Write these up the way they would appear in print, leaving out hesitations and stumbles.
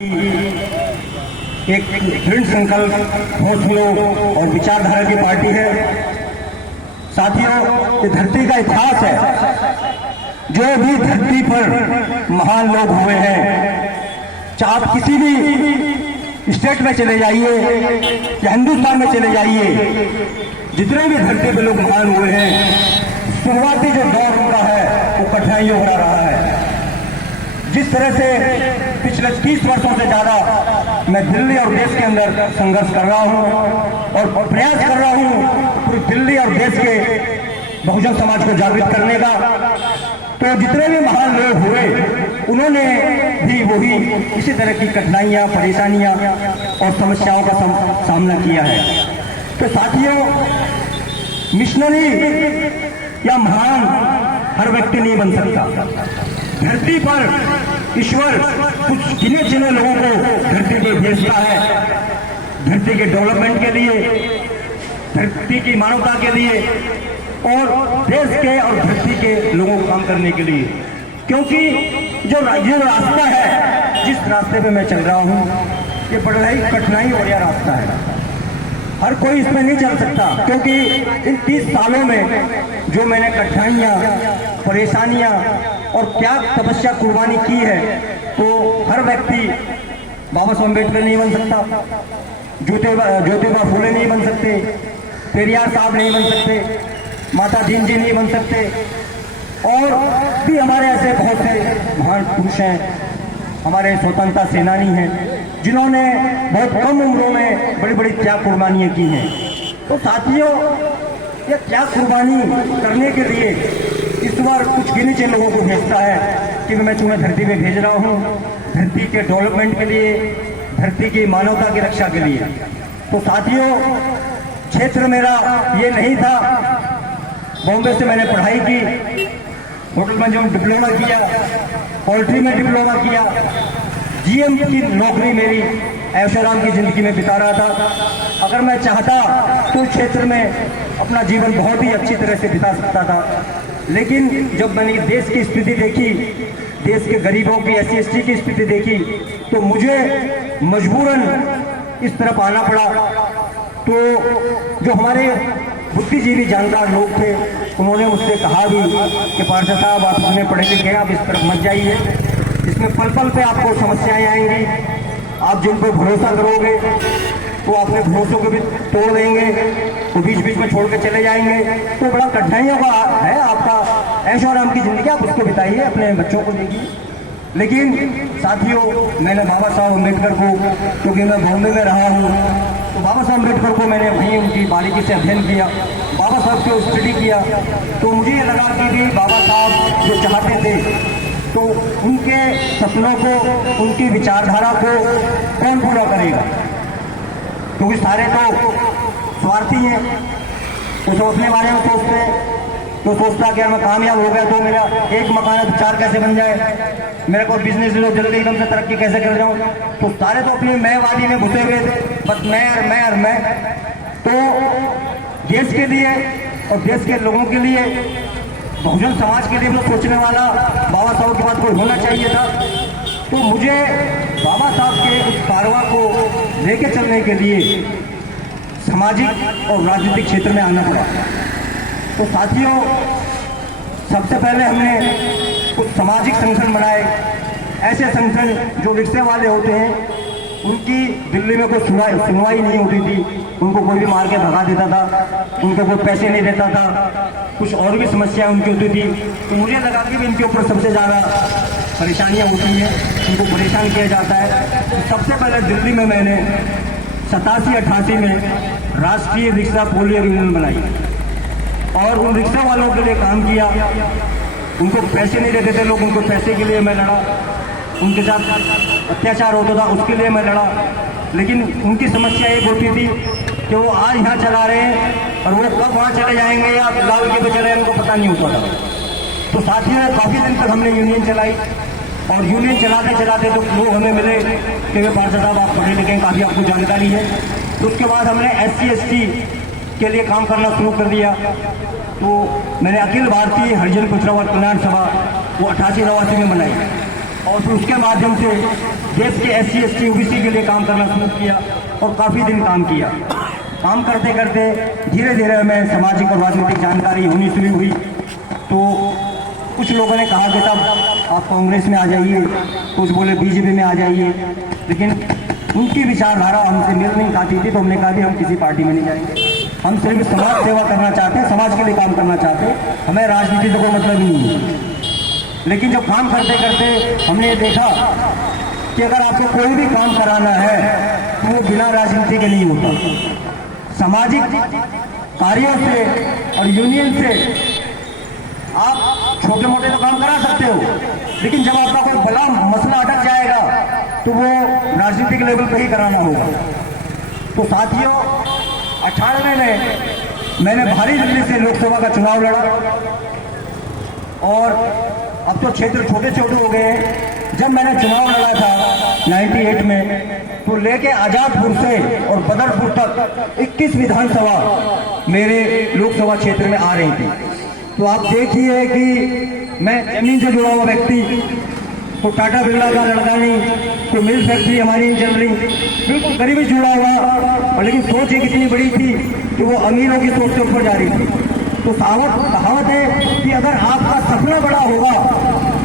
एक दृढ़ संकल्प, हौसलों और विचारधारा की पार्टी है। साथियों, ये धरती का इतिहास है। जो भी धरती पर महान लोग हुए हैं, चाहे आप किसी भी स्टेट में चले जाइए या हिंदुस्तान में चले जाइए, जितने भी धरती पे लोग महान हुए हैं, शुरुआती जो दौर उनका है वो कठिनाइयों भरा रहा है। जिस तरह से पिछले 30 वर्षों से ज्यादा मैं दिल्ली और देश के अंदर संघर्ष कर रहा हूं और प्रयास कर रहा हूं पूरी दिल्ली और देश के बहुजन समाज को जागृत करने का, तो जितने भी महान लोग हुए उन्होंने भी वही इसी तरह की कठिनाइयां, परेशानियां और समस्याओं का सामना किया है। तो साथियों, मिशनरी या महान हर व्यक्ति नहीं बन सकता। धरती पर ईश्वर कुछ गिने चुने लोगों को धरती पर भेजता है, धरती के डेवलपमेंट के लिए, धरती की मानवता के लिए और देश के और धरती के लोगों को काम करने के लिए। क्योंकि जो रास्ता है, जिस रास्ते पे मैं चल रहा हूँ, ये बड़ा ही कठिनाई वाला रास्ता है। हर कोई इसमें नहीं चल सकता, क्योंकि इन 30 सालों में जो मैंने कठिनाइयाँ, परेशानियाँ और त्याग, तपस्या, कुर्बानी की है, तो हर व्यक्ति बाबा साहब अम्बेडकर नहीं बन सकता, ज्योतिबा फूले नहीं बन सकते, पेरियार साहब नहीं बन सकते, माता दीन जी नहीं बन सकते, और भी हमारे ऐसे बहुत से महान पुरुष हैं, हमारे स्वतंत्रता सेनानी हैं, जिन्होंने बहुत कम उम्रों में बड़ी बड़ी त्याग कुर्बानियाँ की हैं। तो साथियों, ये त्याग कुर्बानी करने के लिए इस बार कुछ गिने चुने लोगों को भेजता है कि मैं तुम्हें धरती पे भेज रहा हूँ, धरती के डेवलपमेंट के लिए, धरती की मानवता की रक्षा के लिए। तो साथियों, क्षेत्र मेरा ये नहीं था। बॉम्बे से मैंने पढ़ाई की, होटल मैनेजमेंट डिप्लोमा किया, पोल्ट्री में डिप्लोमा किया, जीएम की नौकरी मेरी ऐशोआराम की जिंदगी में बिता रहा था। अगर मैं चाहता तो क्षेत्र में अपना जीवन बहुत ही अच्छी तरह से बिता सकता था, लेकिन जब मैंने देश की स्थिति देखी, देश के गरीबों की, SC/ST की स्थिति देखी, तो मुझे मजबूरन इस तरफ आना पड़ा। तो जो हमारे बुद्धिजीवी जानकार लोग थे, उन्होंने मुझसे कहा भी कि पार्षद साहब, आप इतने पढ़े लिखे हैं, आप इस तरफ मत जाइए, इसमें पल पल पे आपको समस्याएं आएंगी, आप जिन पर भरोसा करोगे वो अपने भरोसों को भी तोड़ देंगे, वो बीच बीच में छोड़ के चले जाएंगे, तो बड़ा कठिनाइयों का है आपका ऐशोआराम की जिंदगी, आप उसको बिताइए, अपने बच्चों को देखिए। लेकिन साथियों, मैंने बाबा साहब अम्बेडकर को, क्योंकि मैं बॉम्बे में रहा हूँ, तो बाबा साहब अम्बेडकर को मैंने वहीं उनकी बारीकी से अध्ययन किया, बाबा साहब को स्टडी किया। तो मुझे ये लगा कि बाबा साहब जो चाहते थे, तो उनके सपनों को, उनकी विचारधारा को कौन पूरा करेगा? क्योंकि सारे तो स्वार्थी हैं, तो सब अपने बारे में सोचते हैं। तो सोचता कि मैं कामयाब हो गया तो मेरा एक मकान है, 4 कैसे बन जाए, मेरा कोई बिजनेस जल्दी एकदम से तरक्की कैसे कर जाऊं। तो सारे तो अपनी मैवादी में घुसे हुए थे, बस मैं। तो देश के लिए और देश के लोगों के लिए, बहुजन समाज के लिए भी सोचने वाला बाबा साहब के बाद कोई होना चाहिए था। तो मुझे बाबा साहब के उस कारवां को लेके चलने के लिए सामाजिक और राजनीतिक क्षेत्र में आना पड़ा। तो साथियों, सबसे पहले हमने कुछ सामाजिक संगठन बनाए, ऐसे संगठन जो रिक्शे वाले होते हैं, उनकी दिल्ली में कोई सुनवाई नहीं होती थी, उनको कोई भी मार के भगा देता था, उनको कोई पैसे नहीं देता था, कुछ और भी समस्याएं उनकी होती थी। तो मुझे लगा कि इनके ऊपर सबसे ज़्यादा परेशानियां होती हैं, उनको परेशान किया जाता है। तो सबसे पहले दिल्ली में मैंने 87-88 में राष्ट्रीय रिक्शा पोलियो यूनियन बनाई और उन रिक्शा वालों के लिए काम किया। उनको पैसे नहीं देते थे लोग, उनको पैसे के लिए मैं लड़ा, उनके साथ अत्याचार होता था उसके लिए मैं लड़ा। लेकिन उनकी समस्या एक होती थी कि वो आज यहाँ चला रहे हैं और वो कब वहाँ चले जाएंगे या लाल के पे चले, उनको पता नहीं होता था। तो साथियों, काफ़ी दिन तक हमने यूनियन चलाई और यूनियन चलाते चलाते तो लोग हमें मिले कि पार्षद साहब, आप पढ़े लिखे, काफ़ी आपको जानकारी है। तो उसके बाद हमने SC/ST के लिए काम करना शुरू कर दिया। तो मैंने अखिल भारतीय हरिजन पिछड़ा वर्ग कल्याण सभा वो 88-89 में बनाई और फिर उसके माध्यम से देश के SC ST OBC के लिए काम करना शुरू किया और काफ़ी दिन काम किया। काम करते करते धीरे धीरे हमें सामाजिक और राजनीतिक जानकारी होनी शुरू हुई। तो कुछ लोगों ने कहा कि साहब आप कांग्रेस में आ जाइए, कुछ बोले BJP में आ जाइए, लेकिन उनकी विचारधारा हमसे मिल नहीं खाती थी। तो हमने कहा कि हम किसी पार्टी में नहीं जाएंगे, हम सिर्फ समाज सेवा करना चाहते हैं, समाज के लिए काम करना चाहते हैं, हमें राजनीति से कोई मतलब नहीं है। लेकिन जब काम करते करते हमने ये देखा कि अगर आपको कोई भी काम कराना है तो वो बिना राजनीति के नहीं होता। सामाजिक कार्यों से और यूनियन से आप छोटे मोटे तो काम करा सकते हो, लेकिन जब आपका कोई बड़ा मसला अटक जाएगा तो वो राजनीतिक लेवल पर ही कराना होगा। तो साथियों, 98 में मैंने भारी दिल्ली से लोकसभा का चुनाव लड़ा और अब तो क्षेत्र छोटे छोटे हो गए हैं। जब मैंने चुनाव लड़ा था 98 में, तो लेके आजादपुर से और बदरपुर तक 21 विधानसभा मेरे लोकसभा क्षेत्र में आ रही थी। तो आप देखिए कि मैं जमीन से जुड़ा हुआ व्यक्ति, तो टाटा बिरला का लड़का नहीं, तो मिल फैक्ट्री हमारी नहीं चल रही, बिल्कुल गरीबी जुड़ा हुआ, और लेकिन सोच एक इतनी बड़ी थी कि वो अमीरों की सोच से ऊपर जा रही थी। तो कहावत है कि अगर आपका सपना बड़ा होगा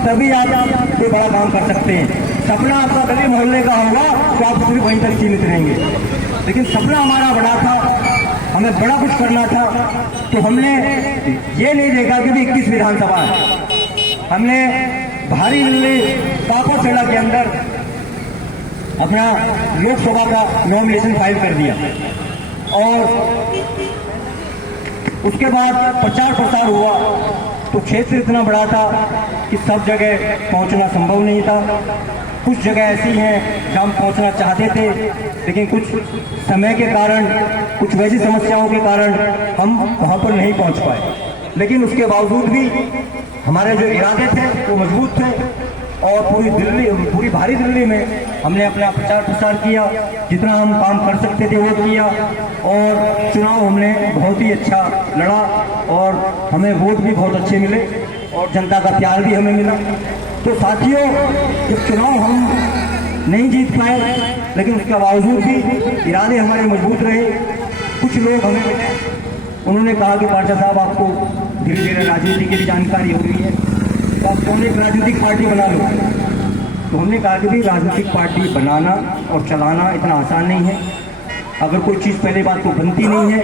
तभी आप कोई बड़ा काम कर सकते हैं। सपना आपका गली मोहल्ले का होगा तो आप सिर्फ वहीं तक सीमित रहेंगे, लेकिन सपना हमारा बड़ा था, हमें बड़ा कुछ करना था। तो हमने ये नहीं देखा कि भी 21 विधानसभा है, हमने भारी दिल्ली पापोसेड़ा के अंदर अपना लोकसभा का नॉमिनेशन फाइल कर दिया और उसके बाद प्रचार प्रसार हुआ। तो क्षेत्र इतना बड़ा था कि सब जगह पहुंचना संभव नहीं था। कुछ जगह ऐसी हैं जहाँ हम पहुंचना चाहते थे, लेकिन कुछ समय के कारण, कुछ वैसी समस्याओं के कारण हम वहाँ पर नहीं पहुँच पाए। लेकिन उसके बावजूद भी हमारे जो इरादे थे वो मजबूत थे और पूरी भारी दिल्ली में हमने अपना प्रचार प्रसार किया, जितना हम काम कर सकते थे वो किया और चुनाव हमने बहुत ही अच्छा लड़ा और हमें वोट भी बहुत अच्छे मिले और जनता का प्यार भी हमें मिला। तो साथियों, जब चुनाव हम नहीं जीत पाए, लेकिन उसके बावजूद भी इरादे हमारे मजबूत रहे। कुछ लोग हमें मिले, उन्होंने कहा कि पार्षद साहब आपको धीरे धीरे राजनीति की भी जानकारी हो रही है, तो आप कौन एक राजनीतिक पार्टी बना लो। तो हमने कहा कि भाई राजनीतिक पार्टी बनाना और चलाना इतना आसान नहीं है। अगर कोई चीज़ पहले बात तो बनती नहीं है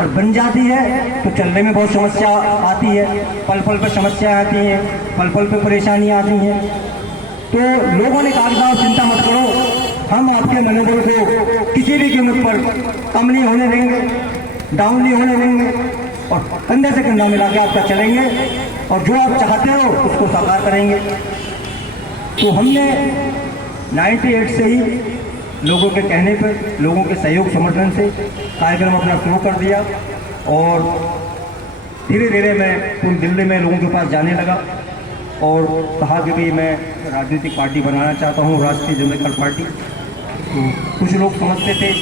और बन जाती है तो चलने में बहुत समस्या आती है, पल पल पर समस्या आती हैं, पल पल पर परेशानियाँ आती हैं। तो लोगों ने कहा कि साहब चिंता मत करो, हम आपके मनोबल को किसी भी कीमत पर कम नहीं होने देंगे, डाउन नहीं होने देंगे और कंधे से कंधा मिला के आपका चलेंगे और जो आप चाहते हो उसको साकार करेंगे। तो हमने 98 से ही लोगों के कहने पर, लोगों के सहयोग समर्थन से कार्यक्रम अपना शुरू कर दिया और धीरे धीरे मैं पूरी दिल्ली में लोगों के पास जाने लगा और कहा कि भाई मैं राजनीतिक पार्टी बनाना चाहता हूँ, राष्ट्रीय जनता पार्टी। तो कुछ लोग समझते थे,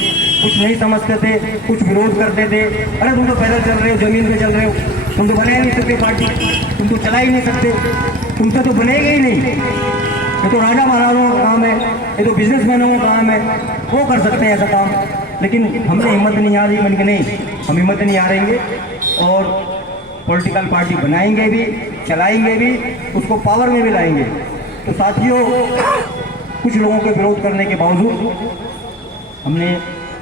कुछ नहीं समझते थे, कुछ विरोध करते थे, अरे तुम तो पैदल चल रहे हो, जमीन पे चल रहे हो, तुम तो बना ही नहीं सकते पार्टी, तुम तो चला ही नहीं सकते, तुमसे तो बनेगा ही नहीं, ये तो राजा महाराजाओं का काम है, ये तो बिजनेसमैनों का काम है, वो कर सकते हैं ऐसा काम। लेकिन हमने हिम्मत नहीं हारी, मन के नहीं, हम हिम्मत नहीं हारेंगे और पॉलिटिकल पार्टी बनाएंगे भी, चलाएंगे भी, उसको पावर में भी लाएंगे। तो साथियों, कुछ लोगों के विरोध करने के बावजूद हमने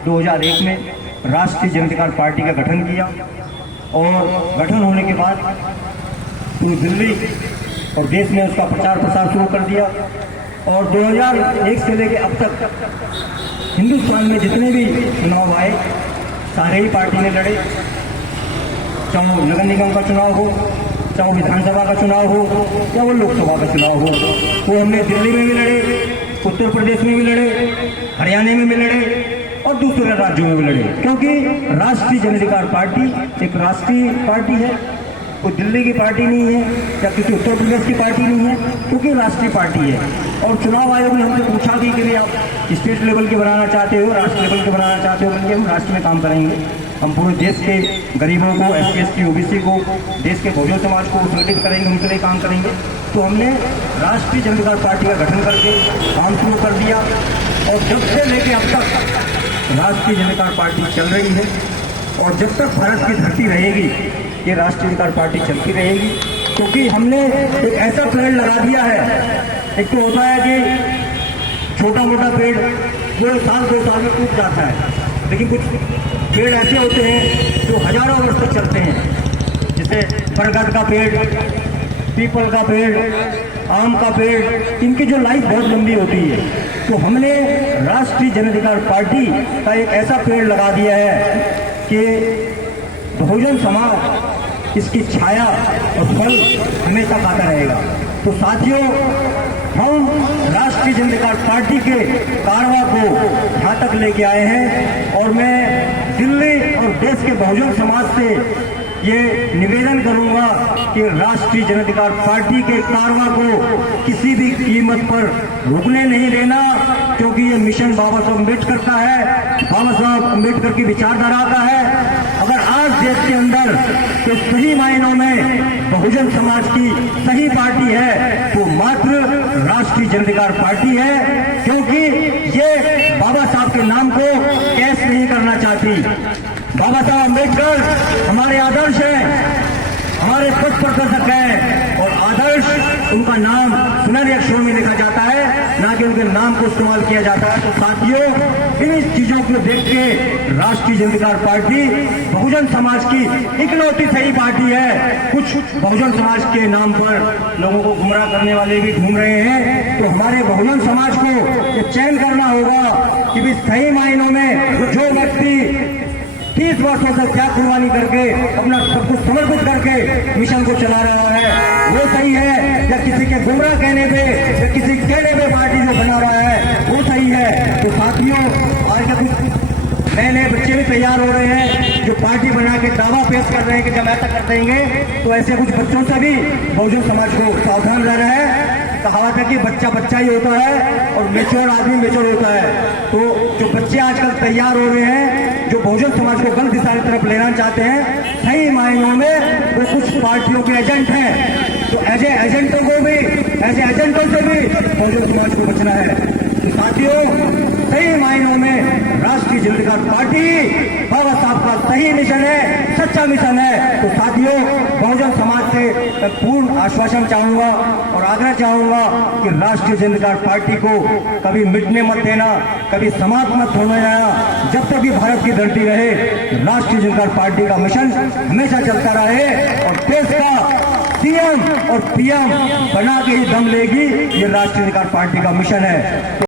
2001 में राष्ट्रीय जनता पार्टी का गठन किया और गठन होने के बाद पूरी दिल्ली और देश में उसका प्रचार प्रसार शुरू कर दिया और 2001 से लेकर अब तक हिंदुस्तान में जितने भी चुनाव आए सारे ही पार्टी ने लड़े, चाहे वो नगर निगम का चुनाव हो, चाहे वो विधानसभा का चुनाव हो या वो लोकसभा का चुनाव हो। तो हमने दिल्ली में भी लड़े, उत्तर प्रदेश में भी लड़े, हरियाणा में भी लड़े और दूसरे राज्यों में भी लड़े, क्योंकि राष्ट्रीय जनता पार्टी एक राष्ट्रीय पार्टी है, कोई दिल्ली की पार्टी नहीं है या किसी उत्तर प्रदेश की पार्टी नहीं है, क्योंकि राष्ट्रीय पार्टी है। और चुनाव आयोग ने हमसे पूछा भी कि आप स्टेट लेवल के बनाना चाहते हो, राष्ट्र लेवल के बनाना चाहते हो, हम राष्ट्र में काम करेंगे। हम पूरे देश के गरीबों को, SC ST OBC को, देश के बहुजन समाज को संगठित करेंगे, उनके लिए काम करेंगे। तो हमने राष्ट्रीय जनता पार्टी का गठन करके काम शुरू कर दिया और जब से लेके अब तक राष्ट्रीय जनता पार्टी चल रही है और जब तक भारत की धरती रहेगी ये राष्ट्रीय जनता पार्टी चलती रहेगी, क्योंकि हमने एक ऐसा पेड़ लगा दिया है। एक तो होता है कि छोटा मोटा पेड़ जो 1 साल 2 साल में टूट जाता है, लेकिन कुछ पेड़ ऐसे होते हैं जो हजारों वर्ष तक चलते हैं, जैसे बरगद का पेड़, पीपल का पेड़, आम का पेड़, इनकी जो लाइफ बहुत लंबी होती है। तो हमने राष्ट्रीय जनअधिकार पार्टी का एक ऐसा पेड़ लगा दिया है कि बहुजन समाज इसकी छाया और फल हमेशा खाता रहेगा। तो साथियों, हम राष्ट्रीय जनअधिकार पार्टी के कारवा को यहाँ तक लेके आए हैं और मैं दिल्ली और देश के बहुजन समाज से ये निवेदन करूंगा कि राष्ट्रीय जनअधिकार पार्टी के कारवा को किसी भी कीमत पर रुकने नहीं देना, क्योंकि ये मिशन बाबा साहब अम्बेडकर का है, बाबा साहब अम्बेडकर की विचारधारा का है। अगर आज देश के अंदर तो सही मायनों में बहुजन समाज की सही पार्टी है तो मात्र राष्ट्रीय जनअधिकार पार्टी है, क्योंकि ये बाबा साहब के नाम को कैश नहीं करना चाहती। बाबा साहब अम्बेडकर हमारे आदर्श हैं, हमारे पथ प्रदर्शक हैं और आदर्श उनका नाम सुनहरे अक्षरों में लिखा जाता है, ना कि उनके नाम को इस्तेमाल किया जाता है। तो साथियों, इन चीजों को देख के राष्ट्रीय जनअधिकार पार्टी बहुजन समाज की इकलौती सही पार्टी है। कुछ बहुजन समाज के नाम पर लोगों को गुमराह करने वाले भी घूम रहे हैं। तो हमारे बहुजन समाज को ये चयन करना होगा कि भी सही मायनों में जो व्यक्ति 30 वर्षों से त्याग कुर्बानी करके अपना सब कुछ समर्पित करके मिशन को चला रहा है वो सही है, या किसी के गुमराह कहने पे या किसी कहने पे पार्टी जो बना रहा है वो सही है। तो साथियों, आज के कुछ नए नए बच्चे भी तैयार हो रहे हैं जो पार्टी बना के दावा पेश कर रहे हैं कि जब ऐसा कर देंगे तो ऐसे कुछ बच्चों से भी बहुजन समाज को सावधान रहना है। कहावत है कि बच्चा बच्चा ही होता है और मेच्योर आदमी मेच्योर होता है। तो जो बच्चे आजकल तैयार हो रहे हैं जो बहुजन समाज को गलत दिशा की तरफ लेना चाहते हैं, सही मायनों में वो कुछ पार्टियों के एजेंट हैं। तो ऐसे एजेंटों से भी बहुजन समाज को बचना है। तो साथियों, सही मायनों में राष्ट्रीय जनअधिकार पार्टी बाबा साहब का सही मिशन है, सच्चा मिशन है। तो साथियों, बहुजन समाज से मैं पूर्ण आश्वासन चाहूंगा और आग्रह चाहूंगा कि राष्ट्रीय जनअधिकार पार्टी को कभी मिटने मत देना, कभी समाप्त मत होने देना। जब तक भी भारत की धरती रहे राष्ट्रीय जनअधिकार पार्टी का मिशन हमेशा चलता रहे और देश का CM और PM बना के ही दम लेगी। ये राष्ट्रीय जनअधिकार पार्टी का मिशन है।